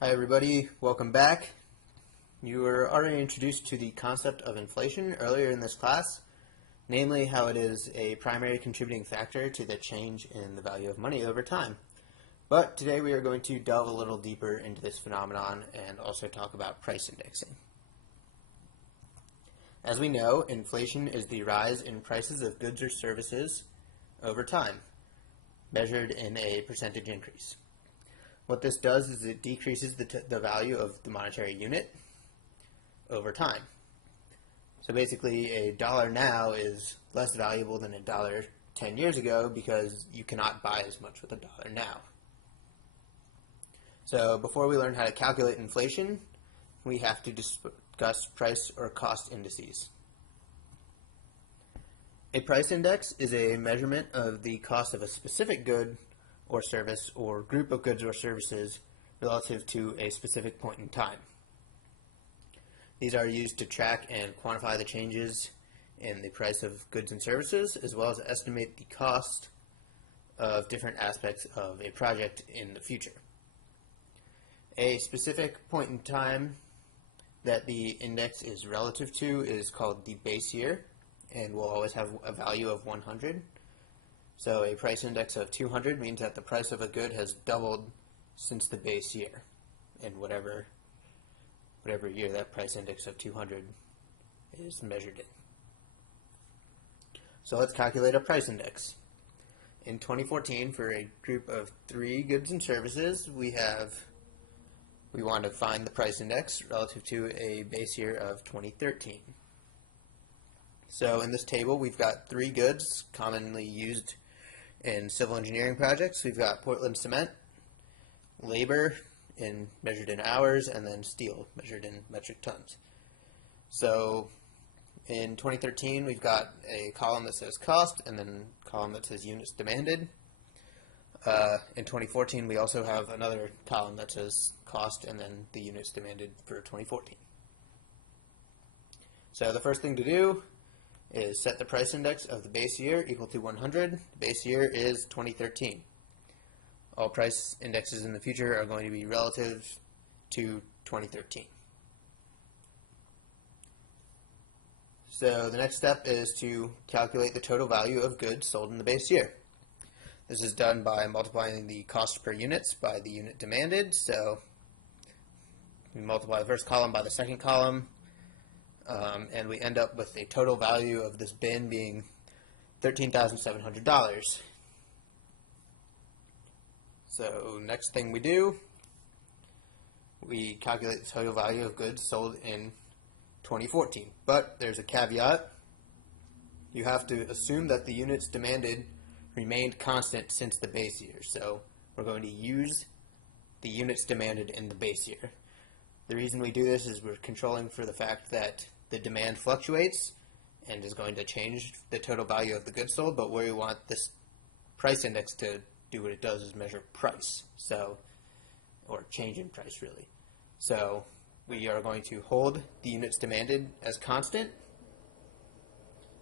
Hi everybody, welcome back. You were already introduced to the concept of inflation earlier in this class, namely how it is a primary contributing factor to the change in the value of money over time. But today we are going to delve a little deeper into this phenomenon and also talk about price indexing. As we know, inflation is the rise in prices of goods or services over time, measured in a percentage increase. What this does is it decreases the value of the monetary unit over time. So basically, a dollar now is less valuable than a dollar 10 years ago because you cannot buy as much with a dollar now. So before we learn how to calculate inflation, we have to discuss price or cost indices. A price index is a measurement of the cost of a specific good or service or group of goods or services relative to a specific point in time. These are used to track and quantify the changes in the price of goods and services, as well as estimate the cost of different aspects of a project in the future. A specific point in time that the index is relative to is called the base year, and will always have a value of 100. So a price index of 200 means that the price of a good has doubled since the base year, in whatever year that price index of 200 is measured in. So let's calculate a price index. In 2014, for a group of 3 goods and services, we want to find the price index relative to a base year of 2013. So in this table, we've got 3 goods commonly used in civil engineering projects. We've got Portland cement, labor measured in hours, and then steel measured in metric tons. So in 2013, we've got a column that says cost and then a column that says units demanded. In 2014, we also have another column that says cost and then the units demanded for 2014. So the first thing to do is set the price index of the base year equal to 100. The base year is 2013. All price indexes in the future are going to be relative to 2013. So the next step is to calculate the total value of goods sold in the base year. This is done by multiplying the cost per units by the unit demanded. So we multiply the first column by the second column, and we end up with a total value of this bin being $13,700. So next thing we do, we calculate the total value of goods sold in 2014. But there's a caveat. You have to assume that the units demanded remained constant since the base year. So we're going to use the units demanded in the base year. The reason we do this is we're controlling for the fact that the demand fluctuates and is going to change the total value of the goods sold, but where we want this price index to do what it does is measure price, or change in price really. So we are going to hold the units demanded as constant.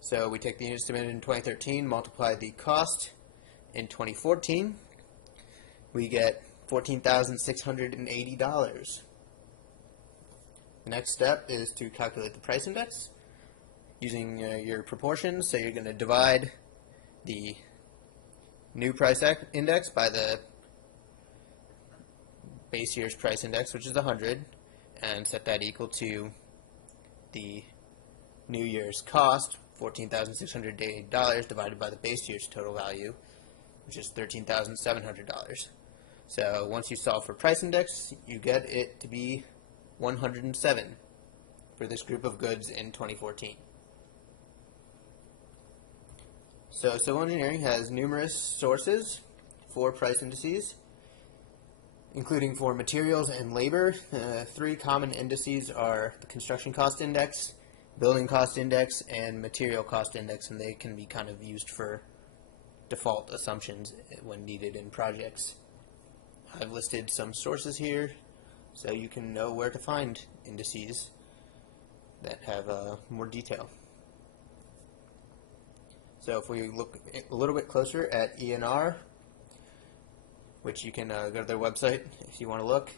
So we take the units demanded in 2013, multiply the cost in 2014, we get $14,680. The next step is to calculate the price index using your proportions. So you're going to divide the new price index by the base year's price index, which is 100, and set that equal to the new year's cost, $14,680, divided by the base year's total value, which is $13,700. So once you solve for price index, you get it to be 107 for this group of goods in 2014. So civil engineering has numerous sources for price indices, including for materials and labor. 3 common indices are the construction cost index, building cost index, and material cost index, and they can be kind of used for default assumptions when needed in projects. I've listed some sources here so you can know where to find indices that have more detail. So if we look a little bit closer at ENR, which you can go to their website if you want to look,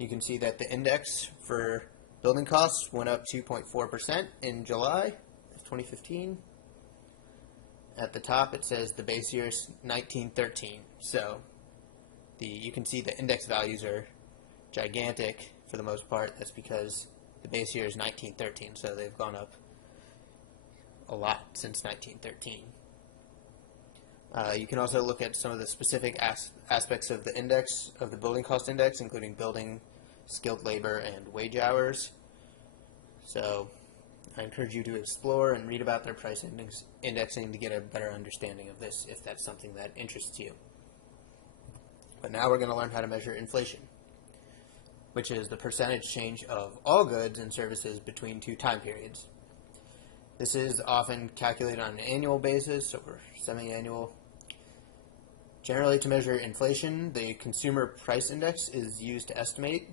you can see that the index for building costs went up 2.4% in July of 2015. At the top it says the base year is 1913. So you can see the index values are gigantic for the most part. That's because the base year is 1913, so they've gone up a lot since 1913. You can also look at some of the specific aspects of the index, of the building cost index, including building, skilled labor, and wage hours. So I encourage you to explore and read about their price indexing to get a better understanding of this if that's something that interests you. But now we're going to learn how to measure inflation, which is the percentage change of all goods and services between two time periods. This is often calculated on an annual basis or semi-annual. Generally, to measure inflation, the consumer price index is used to estimate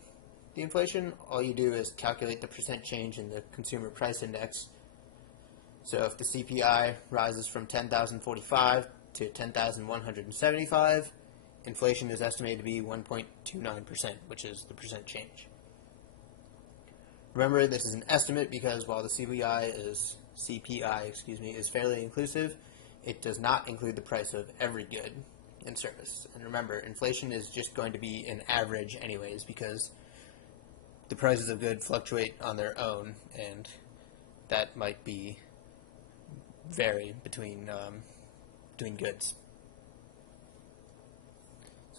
the inflation. All you do is calculate the percent change in the consumer price index. So if the CPI rises from 10,045 to 10,175, inflation is estimated to be 1.29%, which is the percent change. Remember, this is an estimate because while the CPI is fairly inclusive, it does not include the price of every good and service. And remember, inflation is just going to be an average anyways because the prices of goods fluctuate on their own, and that might vary between goods.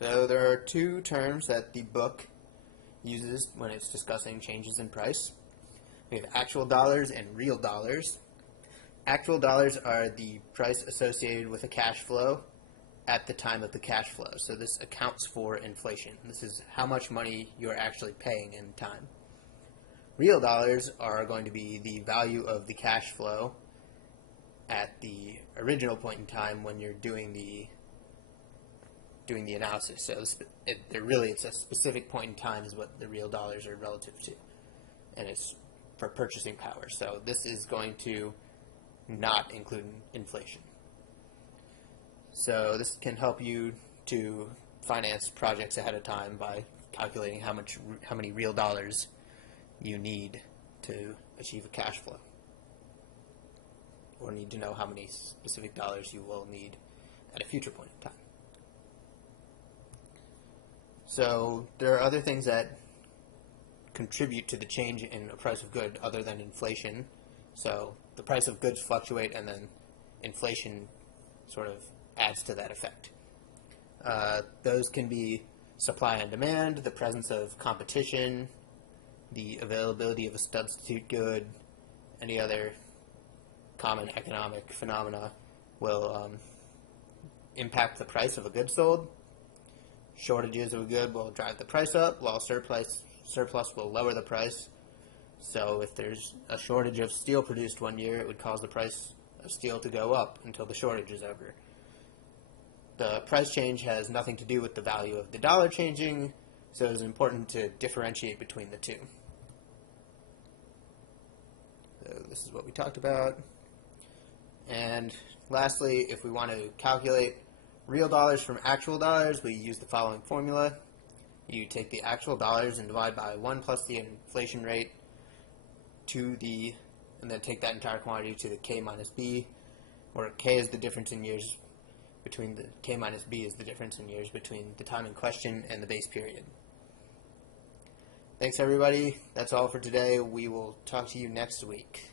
So there are two terms that the book uses when it's discussing changes in price. We have actual dollars and real dollars. Actual dollars are the price associated with a cash flow at the time of the cash flow. So this accounts for inflation. This is how much money you're actually paying in time. Real dollars are going to be the value of the cash flow at the original point in time when you're doing the analysis. So it's a specific point in time is what the real dollars are relative to, and it's for purchasing power. So this is going to not include inflation. So this can help you to finance projects ahead of time by calculating how many real dollars you need to achieve a cash flow, or need to know how many specific dollars you will need at a future point in time. So there are other things that contribute to the change in a price of good other than inflation. So the price of goods fluctuate, and then inflation sort of adds to that effect. Those can be supply and demand, the presence of competition, the availability of a substitute good, any other common economic phenomena will impact the price of a good sold. Shortages of a good will drive the price up, while surplus will lower the price. So if there's a shortage of steel produced one year, it would cause the price of steel to go up until the shortage is over. The price change has nothing to do with the value of the dollar changing, so it's important to differentiate between the two. So this is what we talked about. And lastly, if we want to calculate real dollars from actual dollars, we use the following formula. You take the actual dollars and divide by 1 plus the inflation rate and then take that entire quantity to the K minus B, where K is the difference in years between K minus B is the difference in years between the time in question and the base period. Thanks everybody. That's all for today. We will talk to you next week.